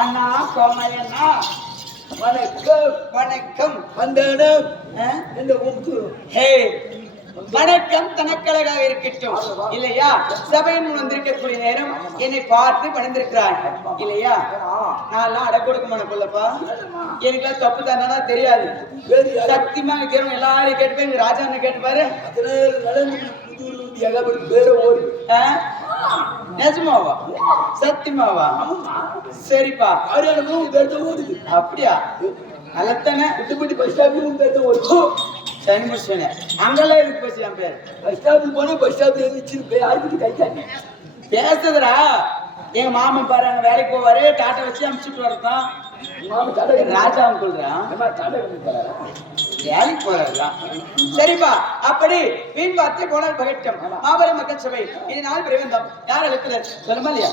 அண்ணா கோமலண்ணா வணக்கம் வணக்கம் வந்தேனும் இந்த உப்பு ஹே வணக்கம் தனக்கழகாக இருக்கட்டும் இல்லையா சபையின் முன் வந்திருக்கக்கூடிய நேரம் என்னை பார்த்து பணிந்திருக்கிறான் இல்லையா நான் அடை கொடுக்க கொள்ளப்பா எனக்குலாம் தப்பு தானா தெரியாது சத்தியமா கேட்கும் எல்லாரையும் கேட்டுப்பேன் ராஜா கேட்டுப்பாரு நிஜமாவா சத்தியமாவா சரிப்பா அப்படியா நல்லத்தானே விட்டுப்பட்டி பஸ் ஸ்டாப் சனி முடிச்சு அங்கெல்லாம் இருக்கு பஸ் என் பேர் பஸ் ஸ்டாப்புக்கு போனா பஸ் ஸ்டாப்ல இருந்துச்சு யாருக்கு கை காட்டி பேசுறதுடா எங்க மாமன் பாரு அங்க வேலைக்கு போவாரு டாட்டா வச்சு அனுப்பிச்சுட்டு வரதான் ராஜா சொல்றான் வேலைக்கு போறாருலாம் சரிப்பா அப்படி வீண் பார்த்து கோணல் பகட்டம் மாபெரும் மக்கள் சபை இனி நாள் பிரவேந்தம் யார் அழைக்கிறார் சொல்லுமா இல்லையா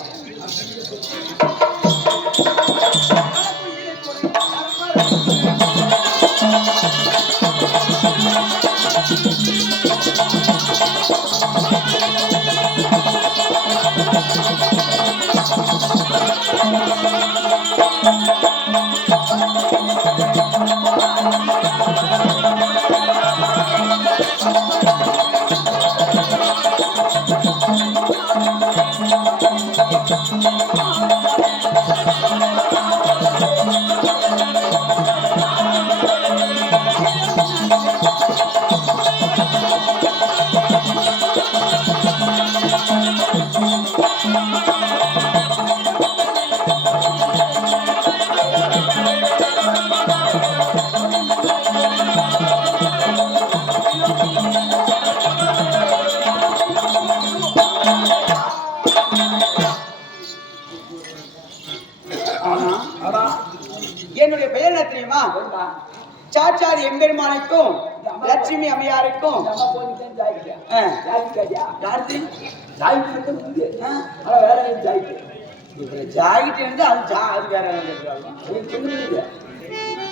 என்னுடைய பெயர் என்ன தெரியுமா சாச்சாரி எம்பெருமானுக்கும் லட்சுமி அம்மையாருக்கும் ஜாகிட்டு இருந்து அது வேற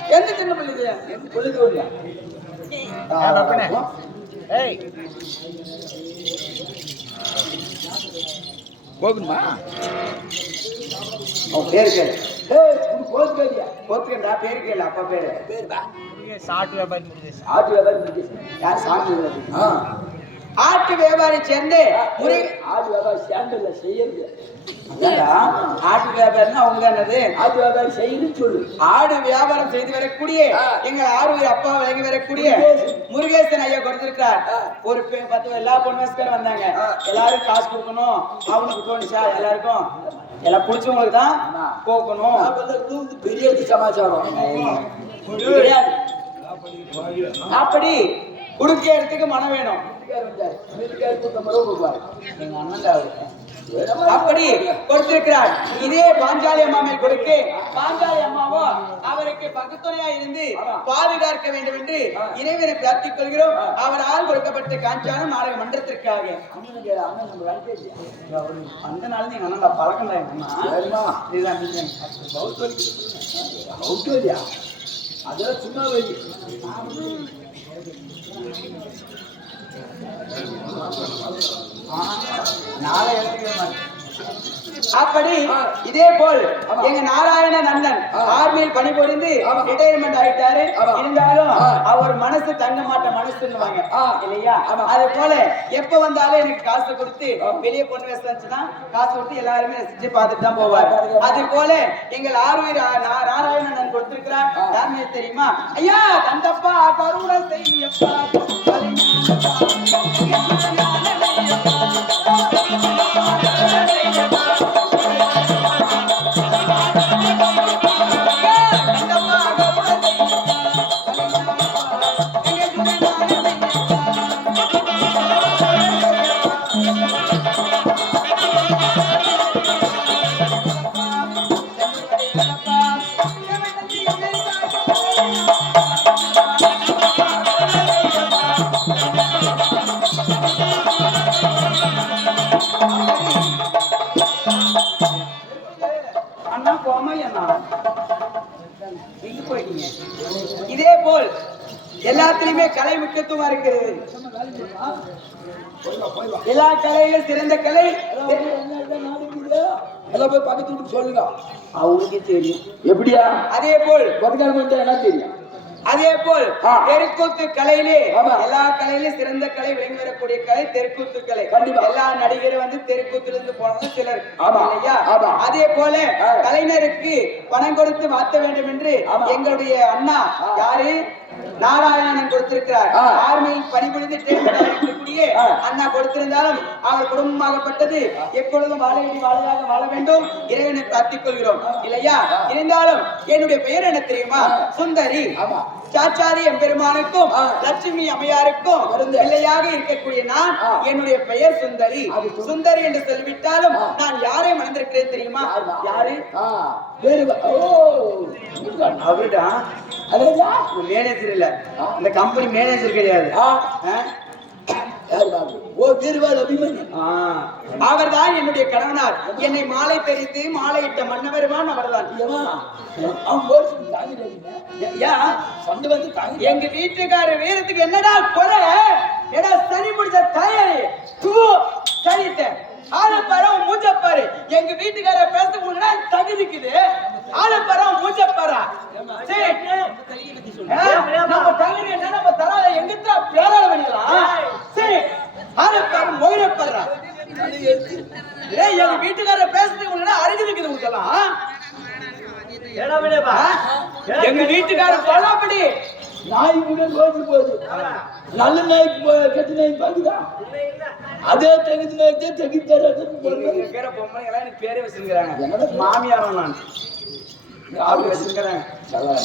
எந்த சின்ன பிள்ளை போகணுமா பேரு போத்துக்கண்டா பேரு கேளு அப்பா பேரு ஆட்டு வியாபாரி முருகேஷ். யார் சாமி ஆட்டு வியாபாரி சேர்ந்து ஆட்டு வியாபாரி சேர்ந்து செய்யறது ஆட்டு வியாபாரம் அவங்க தானது ஆட்டு வியாபாரி செய்யுன்னு சொல்லு. ஆடு வியாபாரம் செய்து வரக்கூடிய எங்க ஆறுவீர் அப்பா விளங்கி வரக்கூடிய முருகேசன் ஐயா கொடுத்திருக்கார். ஒரு 10 எல்லா பொன்வாஸ்காரும் வந்தாங்க. எல்லாரும் காசு கொடுக்கணும். அவனுக்கு தோணுச்சா எல்லாருக்கும் எல்லாம் பிடிச்சவங்களுக்கு தான் போக்கணும். பெரிய சமாச்சாரம் அப்படி குடுக்க இடத்துக்கு மனம் வேணும். எங்க அண்ணன் அப்படி கொடுத்திருக்கிறார். இதே பாஞ்சாலி அம்மா மேல் கொடுக்க பாஞ்சாலி அம்மாவோ அவருக்கு பக்கத்துணையா இருந்து பாதுகாக்க வேண்டும் என்று இறைவனை பிரார்த்திக் கொள்கிறோம். அவரால் கொடுக்கப்பட்ட காஞ்சாலும் நாடக மன்றத்திற்காக அந்த நாள் நீங்க அண்ணா பழக்கம் அதெல்லாம் சும்மா வை. அப்படி இதே போல் எங்க நாராயண நந்தன் ஆர்மியில் பணிபுரிந்து ரிட்டையர்மெண்ட் ஆயிட்டாரு. இருந்தாலும் அவர் மனசு தங்க மாட்ட மனசுன்னுவாங்க இல்லையா? அது போல எப்ப வந்தாலும் எனக்கு காசு கொடுத்து வெளியே பொண்ணு வச்சுன்னா காசு கொடுத்து எல்லாருமே ரசிச்சு பார்த்துட்டு தான் போவார். அது போல எங்கள் ஆர்வீர் நாராயணன் கொடுத்திருக்கிறார். யாருமே தெரியுமா? ஐயா தந்தப்பா கருணை செய்யப்பா இதே போல் எல்லாத்திலுமே கலை முக்கியத்துவம் இருக்கிறது. எல்லா கலையிலும் சிறந்த கலை எல்லாம் போய் பக்கத்து சொல்லுங்க. அவங்களுக்கே தெரியும். எப்படியா? அதே போல் பக்கத்தால என்ன தெரியும்? அதே போல் தெருக்கூத்து கலையிலே எல்லா கலையிலும் சிறந்த கலை விளங்கி வரக்கூடிய கலை தெருக்கூத்து கலை. எல்லா நடிகரும் வந்து தெருக்கூத்துல இருந்து போனவங்க சிலர் இல்லையா? அதே போல கலைஞருக்கு பணம் கொடுத்து மாற்ற வேண்டும் என்று எங்களுடைய அண்ணா யாரு நாராயணன் கொடுத்திருக்கிறார். ஆர்மியில் பணிபுரிந்து இருக்கக்கூடிய அண்ணா கொடுத்திருந்தாலும் அவர் குடும்பமாகப்பட்டது எப்பொழுதும் வாழையடி வாழையாக வாழ வேண்டும் இறைவனை பிரார்த்திக் கொள்கிறோம் இல்லையா? இருந்தாலும் என்னுடைய பெயர் என்ன தெரியுமா? சுந்தரி. சாச்சாரி எம்பெருமானுக்கும் லட்சுமி அம்மையாருக்கும் பிள்ளையாக இருக்கக்கூடிய நான் என்னுடைய பெயர் சுந்தரி. சுந்தரி என்று சொல்லிவிட்டாலும் நான் யாரை மணந்திருக்கிறேன் தெரியுமா? யாரு? அவருதான் மேனேஜர் இல்ல, இந்த கம்பெனி மேனேஜர் கிடையாது. அவர்தான் என்னுடைய கணவனார். என்னை மாலை தெரிந்து மாலையிட்ட மன்னவருமான் அவர்தான். எங்க வீட்டுக்காரர் வீரத்துக்கு என்னடா குறை? ஏடா சனி முடிச்ச தயாரி சரித்த ஆளு பாரு மூஞ்ச பாரு. எங்க வீட்டுக்கார பேச முடியல தகுதிக்குது. ஆளு பாரு மூஞ்ச பாரா. நம்ம தகுதி என்ன நம்ம தராத எங்கிட்ட பேராள பண்ணிக்கலாம். சரி ஆளு பாரு மொயில பாரு. எங்க வீட்டுக்கார பேசுறதுக்கு முன்னாடி அறிஞ்சிருக்குது உங்கெல்லாம். எங்க வீட்டுக்காரர் சொல்லப்படி நாய் கூட ரோடு போகுது. நல்ல நாய்க்கு கெட்ட நாய் பாக்குதா? அதே தகுதி நாய்க்கே தகுதி பேர பொம்மை எல்லாம் எனக்கு பேரே வச்சிருக்கிறாங்க. மாமியாரும் நான்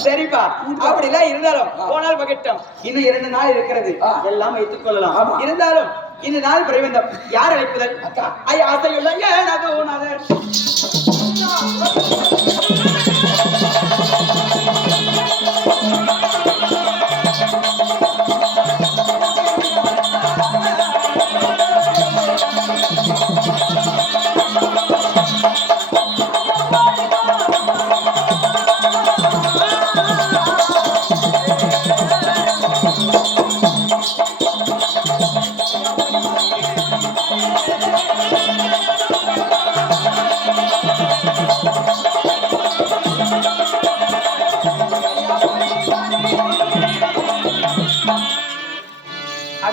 சரிப்பா. அப்படி எல்லாம் இருந்தாலும் போனால் பகட்டம். இன்னும் 2 நாள் இருக்கிறது. எல்லாம் வைத்துக் கொள்ளலாம். இருந்தாலும் இந்த நாள் பிரவேந்தம் யார் அழைப்புதல்? ஐயா ஆசையுள்ள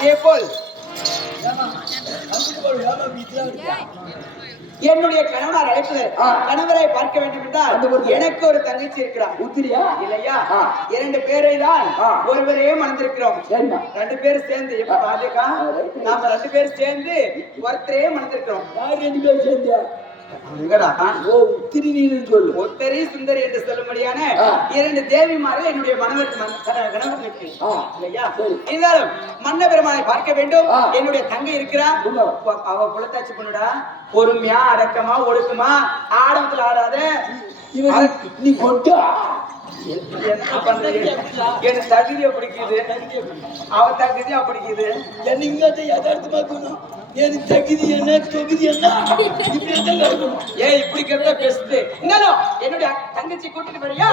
அதே போல் என்னுடைய கணவனார் அழைப்பது கணவரை பார்க்க வேண்டும் என்றால் எனக்கு ஒரு தங்கச்சி இருக்கிறார். உத்திரியா இல்லையா? 2 பேரை தான் ஒருவரே மணந்திருக்கிறோம். 2 பேரும் சேர்ந்து எப்ப பாத்துக்கா நாம 2 பேரும் சேர்ந்து ஒருத்தரே மணந்திருக்கிறோம். யார் 2 பேரும் சேர்ந்து? ஒத்தரி சுந்தரி என்று சொல்லும்படியான 2 தேவிமார்கள் என்னுடைய கணவருக்கு இல்லையா? இருந்தாலும் மன்ன பெருமானை பார்க்க வேண்டும். என்னுடைய தங்கை இருக்கிறார். அவ குலத்தாச்சி பண்ணுடா, பொறுமையா அடக்கமா ஒடுக்குமா, ஆடத்துல ஆடாத. நீ கொட்டா என்ன பண்றது? என் தகுதியை பிடிக்குது, அவ தகுதியா பிடிக்குது. என்னை யதார்த்தமாக்கணும். என் தகுதி என்ன தொகுதி என்ன ஏய் இப்படி கேட்டா பெஸ்ட். என்னுடைய தங்கச்சி கூட்டிட்டு வரியா?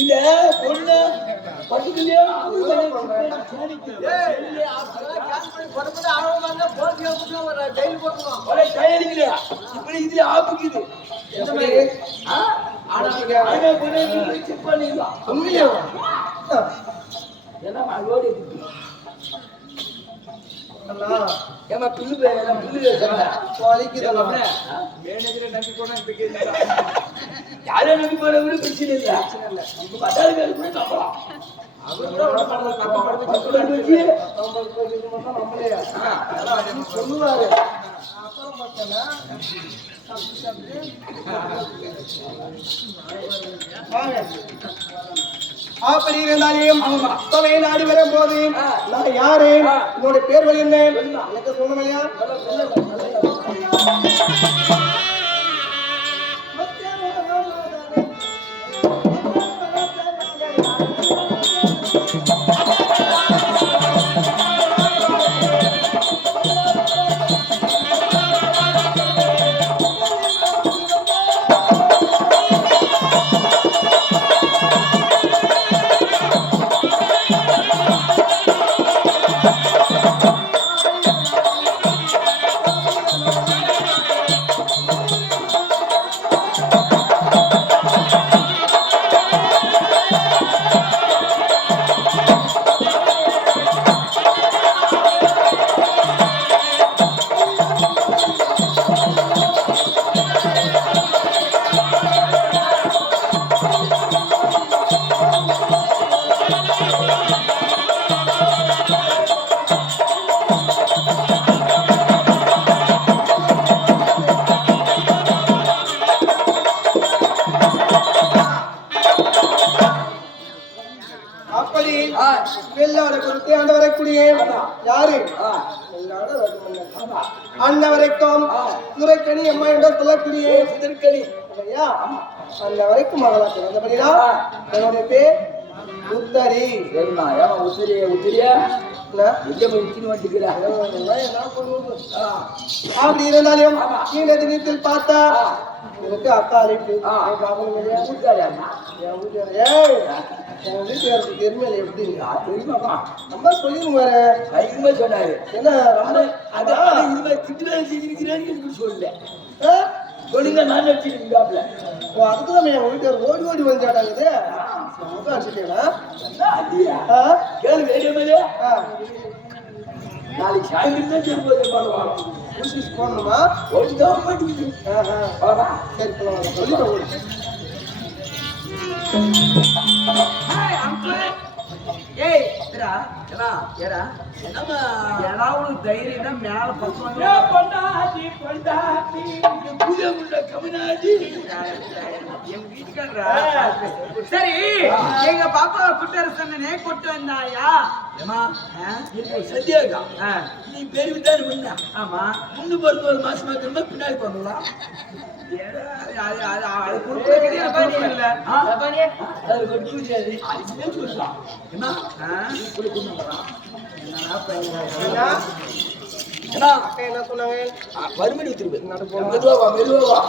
இல்ல பொண்ணு பக்கத்துலயே இப்படி இது ஆப்புக்குது செக் பண்ணிடலாம் ஏமா பில்லு யாரை நம்பி போன கூட பிரச்சனை இல்லை பட்டாளி கூட நம்பலாம் சொல்லுவாரு அப்படி இருந்தாலும் தொலை நாடி வரும் போது நான் யாரு என்னோட பேர் வழி என்ன எனக்கு சொல்லலையா அப்படி வெள்ளாட கொடுத்து ஆண்டு வரக்கூடிய யாரு அன்னவரைக்கும் துரைக்கணி அம்மா என்று சொல்லக்கூடிய திருக்கணி இல்லையா? அந்த வரைக்கும் மகளா பிறந்தபடியா என்னுடைய பேர் உத்தரி. அப்படி இருந்தாலும் நீண்ட தினத்தில் பார்த்தா எனக்கு அக்கா அழைப்பு தெரியுமே எப்படி ரொம்ப சொல்லிருங்க சொன்னாரு என்ன சொல்லல சொல்லுங்க நான் வச்சிருக்கீங்க அதுக்குதான் என் வீட்டுக்கார ஓடி ஓடி வந்தாடாங்குது அடிச்சுட்டேனா கேள்வி வேண்டிய நாளைக்கு சாயந்தரம் தான் சொல்லுவாங்க போடணுமா ஓடிதான் மாட்டேங்குது சரி சொல்லிட்டு ஏய் தைரியம் மேல சரி எங்க பாப்பா குட்டரசனே கொண்டு வந்தாயா சத்தியாக்கா நீ பேரு விட்டாரு முன்ன ஆமா முன்னு பிறந்த ஒரு மாசமா திரும்ப பின்னாடி பண்ணலாம் என்ன சொன்னாங்க வறுமணி திரும்ப மெதுவா மெதுவா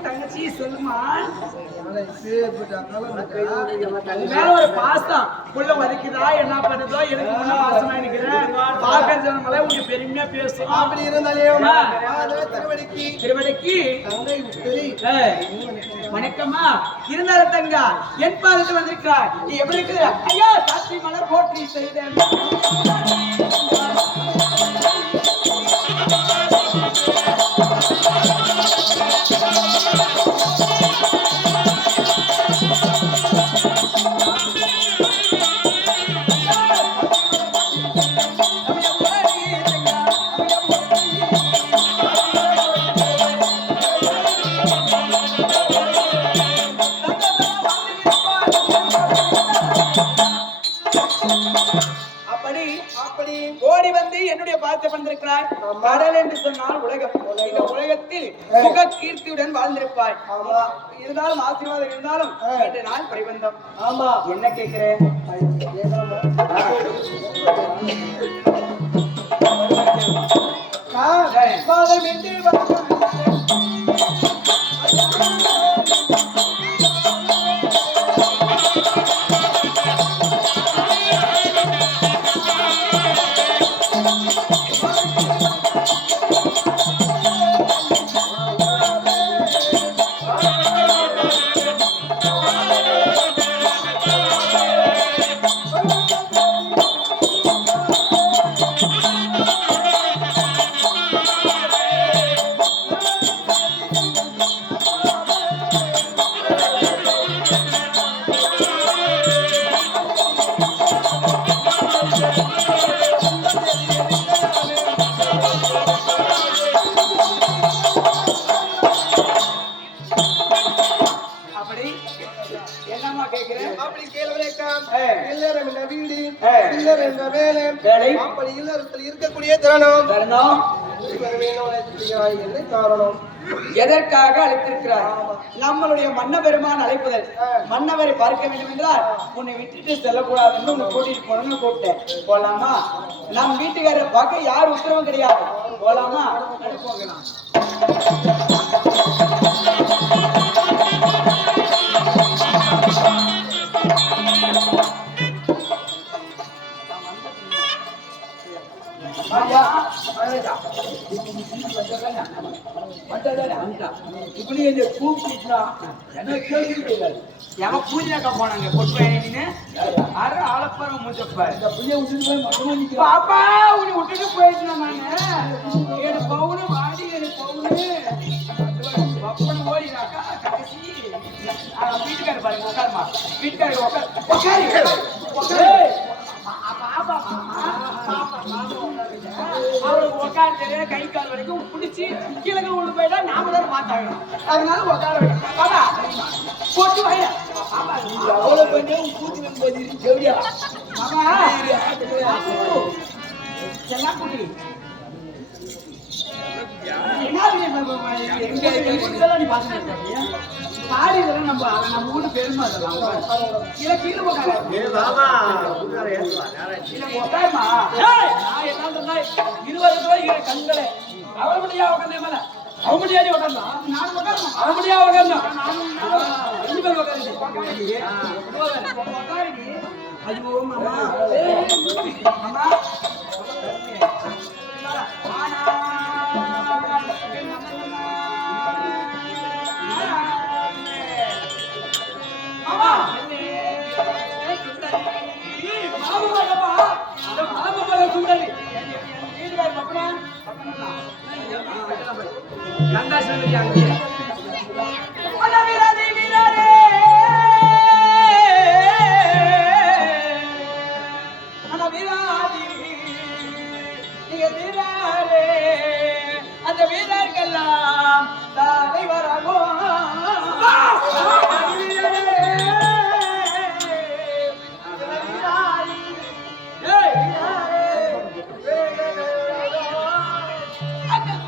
தங்கச்சி சொல்லுமா ஒரு பாசம் புள்ள வதக்குதா என்ன பண்ணுதோ எனக்கு முன்ன பாசமா நினைக்கிறேன் பாக்கிற ஜனமலை உங்க பெருமையா பேசும் அப்படி இருந்தாலும் திருவடிக்கு வணக்கம்மா. இருந்தாலும் தங்கா என் பாதத்தில் வந்திருக்கிறாய். நீ எப்படி இருக்கிற? ஐயா சாத்தி மலர் போற்றி செய்தேன். அப்படி ஓடி வந்து என்னுடைய பாதத்தை வந்திருக்கிறாய். கடல் என்று சொன்னால் உலகம். இந்த உலகத்தில் சுக கீர்த்தியுடன் வாழ்ந்திருப்பாய். இருந்தாலும் ஆசீர்வாதம் இருந்தாலும் இன்று நாள் பரிபந்தம். ஆமா, என்ன கேட்கிறேன்? என்னமா கேக்குறேன்? அப்படி கேள்விக்காம் இல்லறம் என்ற வீடு இல்லறம் என்ற வேலை அப்படி இல்லறத்தில் இருக்கக்கூடிய தருணம் என்ன காரணம்? எதற்காக அழைத்திருக்கிறார்? நம்மளுடைய மன்னபெருமான் அழைப்பதல். மன்னவரை பார்க்க வேண்டும் என்றால் உன்னை விட்டுட்டு செல்லக்கூடாதுன்னு உன்னை கூட்டிட்டு போனோம்னு கூப்பிட்டேன். போலாமா? நம் வீட்டுக்காரர் பார்க்க யார் உத்தரவும் கிடையாது. போலாமா? போகலாம். இப்படி என்ன கூப்பிட்டா என்ன கேள்வி எவன் பூஜைக்கா போனாங்க பொட்டு ஆளப்பாரு முடிச்சப்ப இந்த புள்ளைய விட்டுட்டு போய் பாப்பா உன்னை விட்டுட்டு போயிட்டேன் நானு. எனக்கு பவுனு வாடி எனக்கு பவுனு பப்பன் ஓடினாக்கா கடைசி வீட்டுக்காரர் பாருங்க உட்காருமா. வீட்டுக்காரர் உட்காரு அவருக்கு உட்காந்து கை கால் வரைக்கும் பிடிச்சி கீழே உள்ள போயிட்டா நாம தான் பார்த்தாங்க. அதனால உட்கார போட்டு வாய அவ்வளவு கொஞ்சம் கூத்தி போது ஜெவியா எல்லாம் குடி நம்ம வீட்டு பெருமை கீழே உட்காருமா. 20 ரூபாய் கண்களை அவன் முடியா உட்காந்து மேல அவன் முடியாது உட்காந்தா நான் உட்காரணும். அவன் முடியா உட்காந்தா ரெண்டு பேர் உட்காருடி. ஐயோ மாமா மாமா அந்த வீரர்கள்லாம் தலைவராகும். அந்த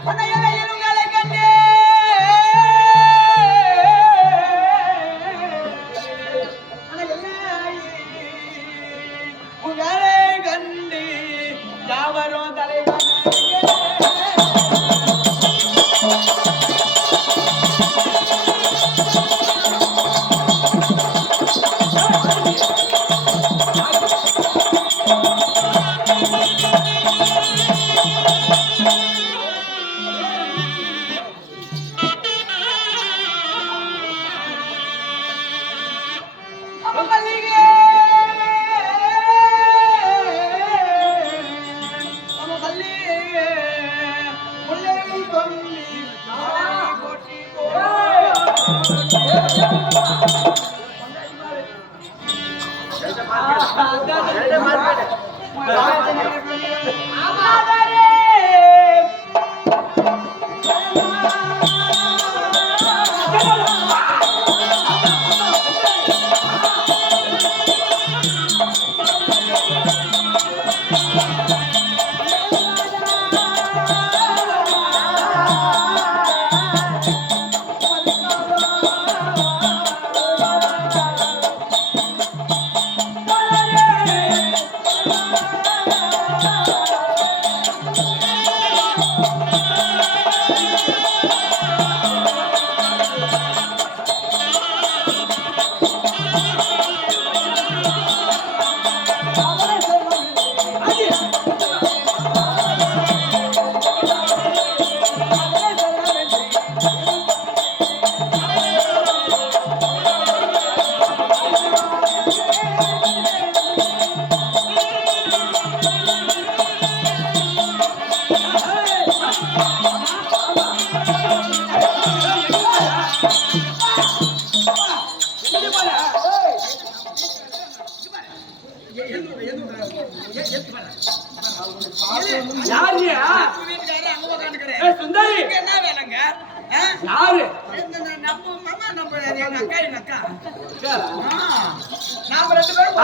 சுந்தரி என்ன வேணுங்க? யாரு? நம்ம மாமா நம்ம எங்க அக்கா எங்க அக்கா. நாம ரெண்டு பேரும்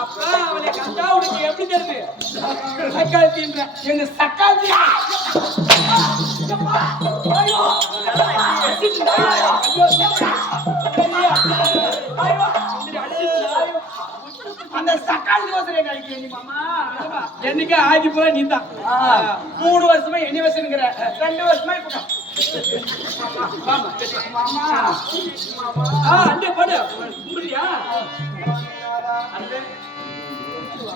அப்ப அவளை கண்டா உனக்கு எப்படி தெரியுது? சக்காத்தின்ற எங்க சக்காத்தி அந்த சக்கால் யோசனை கழிக்க நீ மாமா. என்னைக்கு ஆகி போற நீ தான் 3 வருஷமா என்ன வச்சுங்கிற 2 வருஷமா இப்ப அண்டே படு புரியா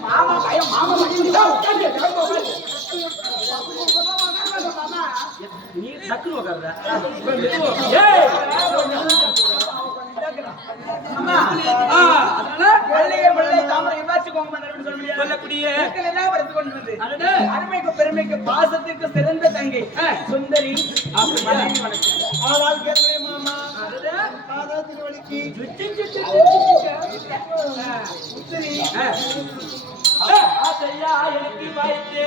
மாமா பயம் மாமா நீ சக்கர உட்கார்ற அருமைக்கு பெருமைக்கு பாசத்திற்கு சிறந்த தங்கை சுந்தரி. ஆனால் கேட்கவே மாமா பாதத்தில் வலிக்கு சுந்தரி ஆசையா எனக்கு வைத்தே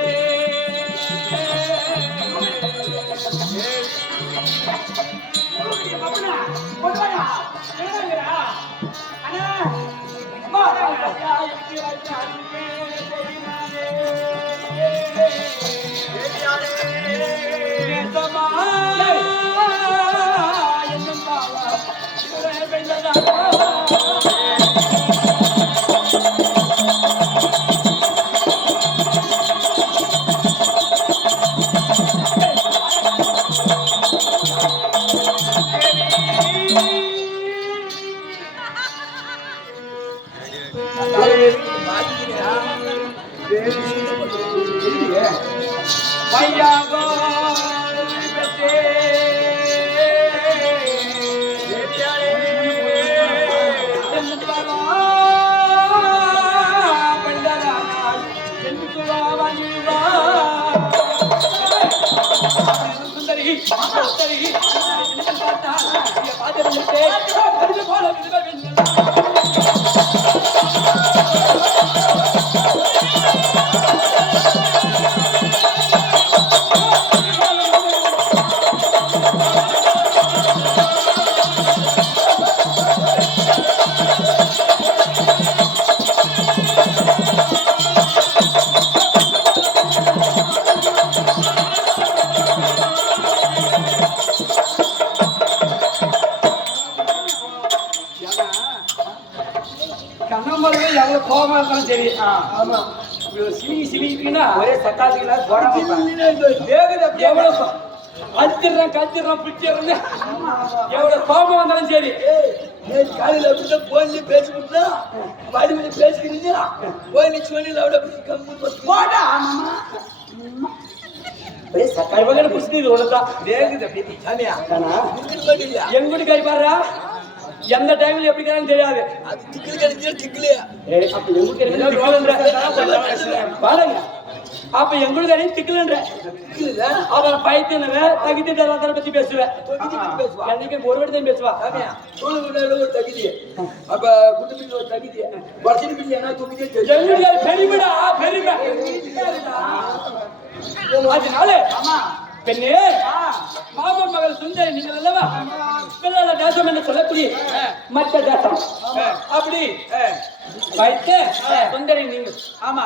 கண்ணம்பரம் எவ்வளவு கோபமா இருந்தாலும் சரி ஆமா சிலிக்குன்னா ஒரே சட்டாத்திகளா எவ்வளவு அடிச்சிடுறேன் கடிச்சிடுறேன் பிடிச்சிடுறேன் எவ்வளவு கோபம் வந்தாலும் சரி காலையில் அப்படின்னா போன்ல பேசிக்கிட்டு வடிவில் பேசிக்கிறீங்க போய் சொன்னில அவட கம்மு போடா இவங்க புடிச்சு இது ஒண்ணுதான் வேகுது அப்படி சாமியா எங்க வீட்டுக்காரி பாரு எந்த டைம்ல எப்படி இருக்கான்னு தெரியாது அது திக்கில் கிடைச்சா திக்கலையா அப்ப எங்க வீட்டுக்காரி பாருங்க அப்ப எங்களுக்கு அடி திக்கலன்ற இல்ல அவன் பயத்தினவ தகுதி தரத்தை பத்தி பேசுவேன் தொகுதி பத்தி பேசுவா என்னைக்கு ஒரு வாட்டி தான் பேசுவா சாமியா சோழ ஒரு தகுதி அப்ப குடும்பத்தில் ஒரு தகுதி வருஷம் பிள்ளை என்ன தொகுதியே தெரியும் எங்களுடைய பெருமைடா பெருமை அதனால பெண்ணே மாமன் மகள் சுந்தரி நீங்கள் அல்லவா பிள்ளைல தேசம் என்று சொல்லக்கூடிய மற்ற தேசம் அப்படி வைத்த சுந்தரி நீங்கள் ஆமா